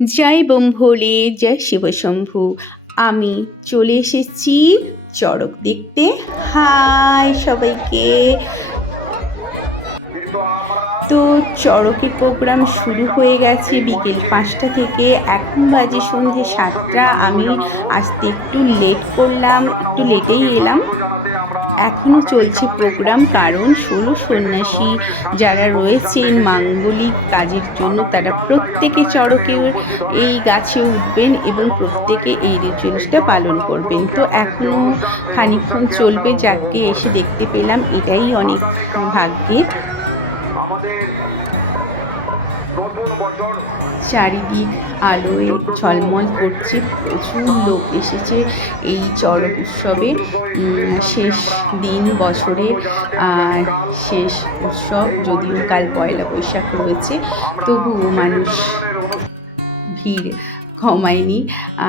জয় bomb ভোলে, জয় শিবশম্ভু। আমি চলে এসেছি চড়ক দেখতে। হাই সবাইকে। তো চড়কের প্রোগ্রাম শুরু হয়ে গেছে বিকেল 5টা থেকে, এখন বাজে সন্ধে 7টা। আমি আসতে একটু লেট করলাম, একটু লেটেই এলাম। এখনও চলছে প্রোগ্রাম, কারণ 16 সন্ন্যাসী যারা রয়েছেন মাঙ্গলিক কাজের জন্য তারা প্রত্যেকে চড়কে এই গাছে উঠবেন এবং প্রত্যেকে এই রিচুয়ালসটা পালন করবেন। তো এখনও খানিকক্ষণ চলবে, যাকে এসে দেখতে পেলাম এটাই অনেক ভাগ্যের। চারিদিক আলোয় ঝলমল করছে, প্রচুর লোক এসেছে এই চড়ক উৎসবে। শেষ দিন বছরের আর শেষ উৎসব, যদিও কাল পয়লা বৈশাখ রয়েছে, তবুও মানুষ ভিড় কমায়নি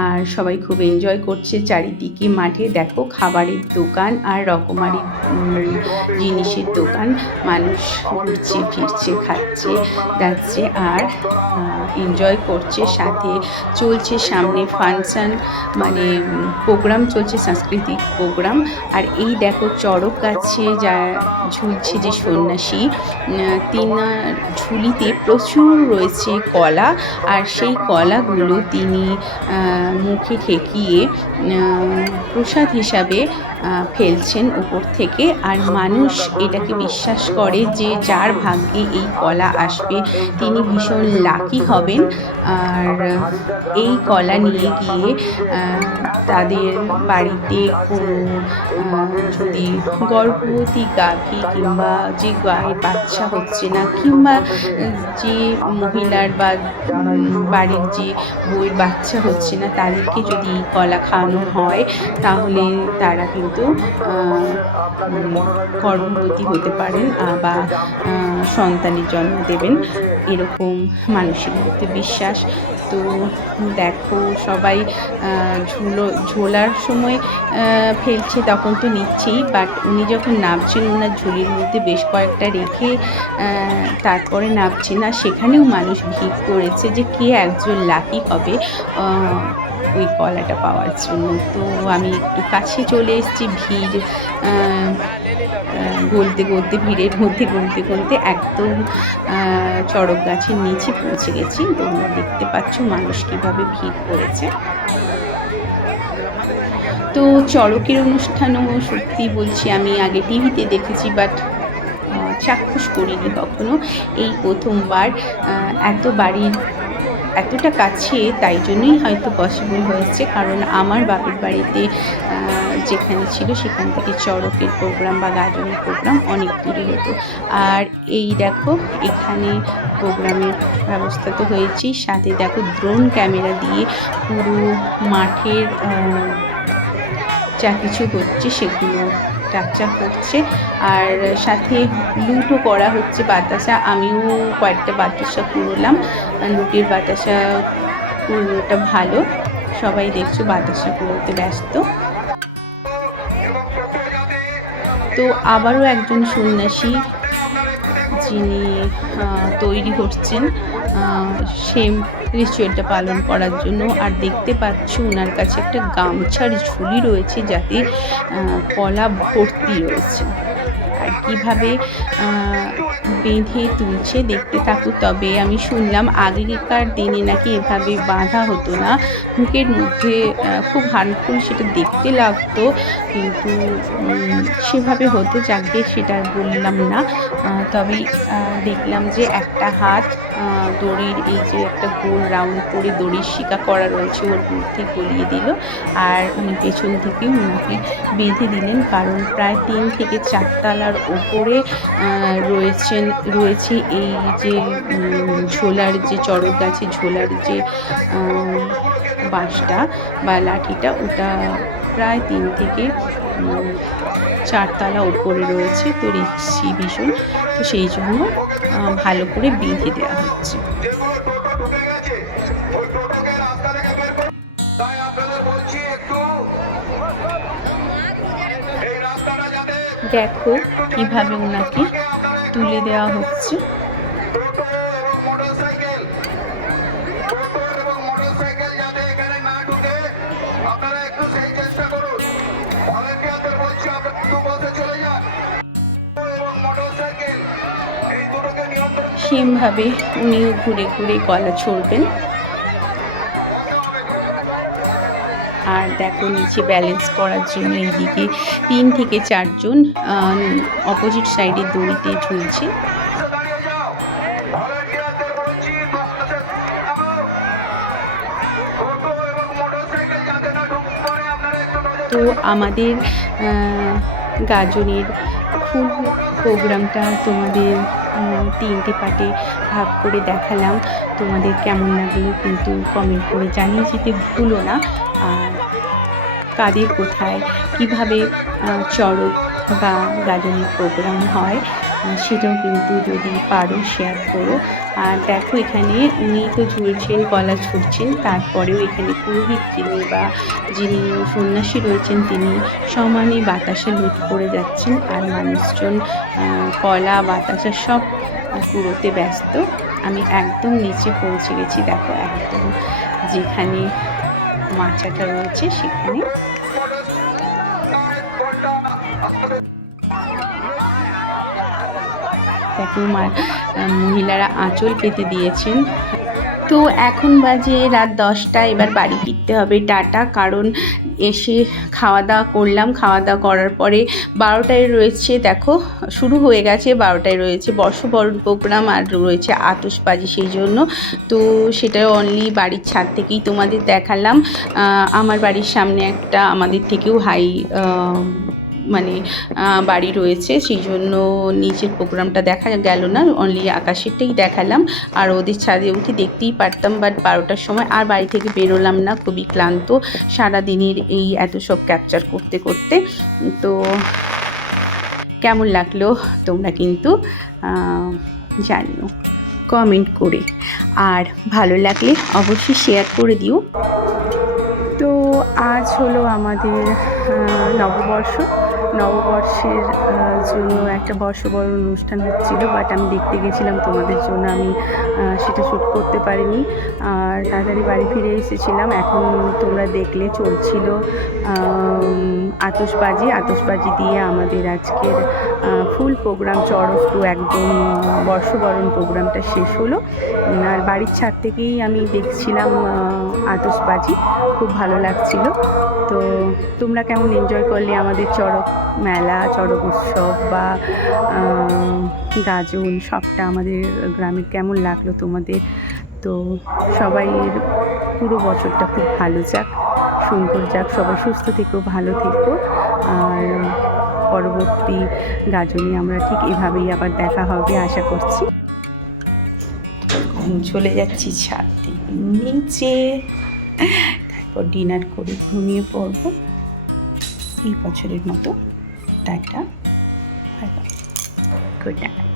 আর সবাই খুব এনজয় করছে। চারিদিকে মাঠে দেখো খাবারের দোকান আর রকমারি জিনিসের দোকান, মানুষ ঘুরছে ফিরছে, খাচ্ছে যাচ্ছে আর এনজয় করছে। সাথে চলছে সামনে ফাংশন, মানে প্রোগ্রাম চলছে, সাংস্কৃতিক প্রোগ্রাম। আর এই দেখো চড়ক গাছে যা ঝুলছে যে সন্ন্যাসী, তিনার ঝুলিতে প্রচুর রয়েছে কলা, আর সেই কলাগুলো তিনি মুখে ঠেকিয়ে প্রসাদ হিসাবে ফেলছেন উপর থেকে। আর মানুষ এটাকে বিশ্বাস করে যে যার ভাগ্যে এই কলা আসবে তিনি ভীষণ লাকি হবেন। আর এই কলা নিয়ে গিয়ে তাদের বাড়িতে কোনো যদি গর্ভবতী গাভী কিংবা যে গায়ের বাচ্চা হচ্ছে না, কিংবা যে মহিলার বা বাড়ির যে বউয়ের বাচ্চা হচ্ছে না, তাদেরকে যদি এই কলা খাওয়ানো হয় তাহলে তারা কিন্তু গর্ভবতী হতে পারেন বা সন্তানের জন্ম দেবেন, এরকম মানুষের মধ্যে বিশ্বাস। তো দেখো সবাই ঝোলার সময় ফেলছে, তখন তো নিচ্ছেই, বাট উনি যখন নামছেন ওনার ঝুলির মধ্যে বেশ কয়েকটা রেখে তারপরে নামছে না, সেখানেও মানুষ ভিড় করেছে যে কে একজন লাকি হবে ওই কলাটা পাওয়ার জন্য। তো আমি একটু কাছে চলে এসেছি, ভিড় গলতে গলতে, ভিড়ের মধ্যে গলতে গলতে একদম চড়ক গাছের নিচে পৌঁছে গেছি। তোমরা দেখতে পাচ্ছ মানুষ কীভাবে ভিড় করেছে। তো চড়কের অনুষ্ঠানও সত্যি বলছি আমি আগে টিভিতে দেখেছি, বাট চাক্ষুষ করিনি কখনো, এই প্রথমবার। এত বাড়ির এতটা কাছে, তাই জন্যই হয়তো পসিবল হয়েছে, কারণ আমার বাপের বাড়িতে যেখানে ছিল সেখান থেকে চড়কের প্রোগ্রাম বা গাজনের প্রোগ্রাম অনেক দূরে হতো। আর এই দেখো এখানে প্রোগ্রামের ব্যবস্থা তো হয়েছেই, সাথে দেখো ড্রোন ক্যামেরা দিয়ে পুরো মাঠের যা কিছু হচ্ছে সেগুলো ক্যাপচার করছে। আর সাথে লুটও করা হচ্ছে বাতাসা, আমিও কয়েকটা বাতাসা কুড়োলাম। লুটের বাতাসা কুড়োটা ভালো, সবাই দেখছো বাতাসা কুড়োতে ব্যস্ত। তো আবারও একজন সন্ন্যাসী যিনি তৈরি হচ্ছেন সেম রিচুয়ালটা পালন করার জন্য। আর দেখতে পাচ্ছ ওনার কাছে একটা গামছার ঝুলি রয়েছে যাতে কলা ভর্তি রয়েছে। আর কীভাবে বেঁধে তুলছে দেখতে থাকো। তবে আমি শুনলাম আগেকার দিনে নাকি এভাবে বাঁধা হতো না, মুখের মধ্যে খুব হার্মফুল সেটা দেখতে লাগতো, কিন্তু সেভাবে হতো, যাকে সেটা বললাম না। তবে দেখলাম যে একটা হাত দড়ির এই যে একটা গোল রাউন্ড করে দড়ির শিকা করা রয়েছে ওর মধ্যে গলিয়ে দিল, আর উনি পেছন থেকে ওনাকে বেঁধে দিলেন, কারণ প্রায় 3 থেকে 4 তলার ওপরে রয়েছে এই যে ঝোলার যে চড়ক গাছে ঝোলার যে বাঁশটা বা লাঠিটা, ওটা প্রায় 3 থেকে 4 তলা ওপরে রয়েছে। তো রিক্সি ভীষণ, তো সেই জন্য ভালো করে বেঁধে দেওয়া হচ্ছে। দেখো কিভাবে ওনাকে তুলে দেওয়া হচ্ছে। সেমভাবে উনিও ঘুরে ঘুরে কলা ছড়বেন। আর দেখো নিচে ব্যালেন্স করার জন্য এইদিকে 3 থেকে 4 জন অপোজিট সাইডে দড়িতে ঝুলছে। তো আমাদের গাজনের ফুল প্রোগ্রামটা তোমাদের 3টে পার্টে ভাগ করে দেখালাম। তোমাদের কেমন লাগলো কিন্তু কমেন্ট করে জানিয়ে যেতে ভুলো না। আর কাদের কোথায় কীভাবে চড়ক বা গাজনের প্রোগ্রাম হয় সেটাও কিন্তু যদি পারো শেয়ার করো। আর দেখো এখানে উনি তো ঝুলছেন, কলা ছুটছেন, তারপরেও এখানে পুরোহিত যিনি বা যিনি সন্ন্যাসী রয়েছেন তিনি সমানে বাতাসে লুট করে যাচ্ছেন। আর মানুষজন কলা বাতাসা সব কুড়োতে ব্যস্ত। আমি একদম নিচে পৌঁছে গেছি, দেখো একদম যেখানে মাচাটা রয়েছে সেখানে। দেখো মহিলারা আঁচল পেতে দিয়েছেন। তো এখন বাজে রাত 10টা, এবার বাড়ি ফিরতে হবে। টাটা। কারণ এসে খাওয়া দাওয়া করলাম, খাওয়া দাওয়া করার পরে 12টায় রয়েছে, দেখো শুরু হয়ে গেছে, 12টায় রয়েছে বর্ষবরণ প্রোগ্রাম আর রয়েছে আতশবাজি, সেই জন্য তো সেটা অনলি বাড়ির ছাদ থেকেই তোমাদের দেখালাম। আমার বাড়ির সামনে একটা আমাদের থেকেও হাই মানে বাড়ি রয়েছে, সেই জন্য নিচের প্রোগ্রামটা দেখা গেল না, অনলি আকাশেরটাই দেখালাম। আর ওদের ছাদে উঠে দেখতেই পারতাম, বাট 12টার সময় আর বাড়ি থেকে বেরোলাম না, খুবই ক্লান্ত সারাদিনের এই এত সব ক্যাপচার করতে করতে। তো কেমন লাগলো তোমরা কিন্তু জানিও কমেন্ট করে, আর ভালো লাগলে অবশ্যই শেয়ার করে দিও। তো আজ হলো আমাদের নববর্ষের জন্য একটা বর্ষবরণ অনুষ্ঠান হচ্ছিলো, বাট আমি দেখতে গেছিলাম, তোমাদের জন্য আমি সেটা শ্যুট করতে পারিনি। আর তাড়াতাড়ি বাড়ি ফিরে এসেছিলাম। এখন তোমরা দেখলে চলছিল আতশবাজি দিয়ে আমাদের আজকের ফুল প্রোগ্রাম চড়ক টু একদম বর্ষবরণ প্রোগ্রামটা শেষ হলো। আর বাড়ির ছাদ থেকেই আমি দেখছিলাম আতশবাজি, খুব ভালো লাগছিল। তো তোমরা কেমন এনজয় করলে আমাদের চড়ক মেলা, চড়ক উৎসব বা গাজন সবটা আমাদের গ্রামের কেমন লাগলো তোমাদের? তো সবাইয়ের পুরো বছরটা খুব ভালো যাক, সুন্দর যাক, সবাই সুস্থ থেকো, ভালো থেকো। আর পরবর্তী গাজনে আমরা ঠিক এভাবেই আবার দেখা হবে আশা করছি। চলে যাচ্ছি ছাদ থেকে নিচে, তারপর ডিনার করে ঘুমিয়ে পড়বো এই বছরের মতো। Tata, bye bye, good night.